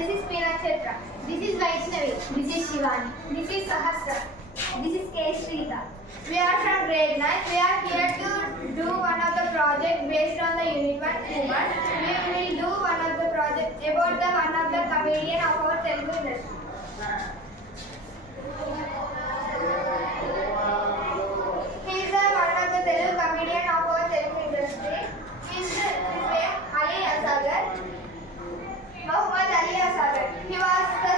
This is Pinakshetra. This is Vaishnavi. This is Shivani. This is Sahasra. This is Keshrita. We are from grade 9. We are here to do one of the project based on the unit 1 human. We will do one of the project about the one of the comedian of our Telugu industry. He is one of the Telugu comedian of our Telugu industry. His name Ali Asagar. Muhammad Ali Asagar. He was the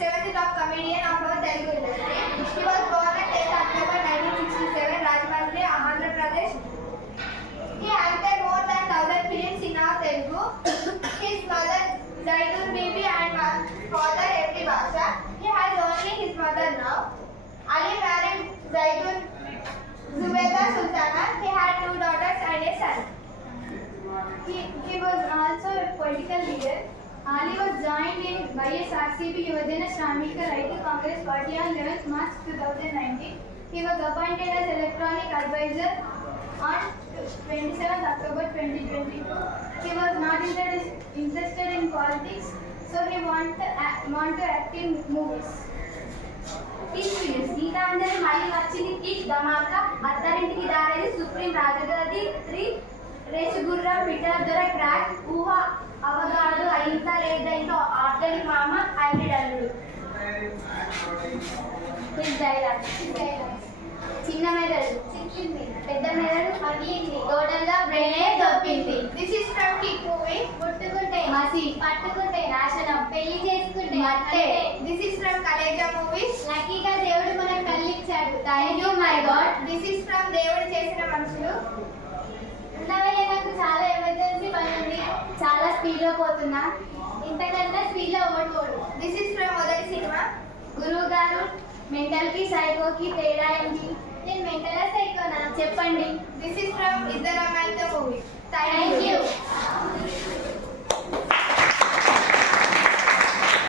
7th top comedian of our Telugu industry. He was born on 10th October 1967, Rajahmundry, Andhra Pradesh. He acted more than 1,000 films in our Telugu. His mother Zaidun Bibi and father Every Basha. He has only his mother now. Ali married Zaidun Zubeda Sultana. He had 2 daughters and a son. He was also a political leader. Ali was joined in YSRCP Yuvajana Shramika Raitu Congress Party on 11th March 2019. He was appointed as electronic advisor on 27th October 2022. He was not interested in politics, so he want to act in movies. Gitanjali మళ్ళీ వచ్చింది కిక్ ధమాకా అత్తరింటికి దారేది సుప్రీం రాజగది 3 రేసుగుర్రం పిటర్ దొర క్రాక్ ఊహ అవగాడు అయింత లేదంటో ఆర్డరి మామ హైబ్రిడ్ అల్లుడు. చిన్న మెదడు చిక్కింది, పెద్ద మెదడు పగిలింది, టోటల్గా బ్రెయినే దొప్పింది. This is from Kick movie. ముట్టుకుంటే మసి, పట్టుకుంటే నాశనం, పెళ్లి చేసుకుంటే మట్టే. This is from Khaleja movie. లక్కీగా దేవుడు మనకు కళ్ళిచ్చాడు. Thank you my god. This is from Devudu Chesina మనుషులు. ఉన్నవే నాకు చాలా ఎమర్జెన్సీ పని ఉంది, చాలా స్పీడ్లో పోతున్నా, ఇంతకన్నా స్పీడ్లో ఓడిపోడు. దిస్ ఇస్ ఫ్రమ్ మొదటి సినిమా. గురువు గారు మెంటల్కి సైకోకి తేడా ఏంటి? నేను మెంటలా సైకోనా చెప్పండి.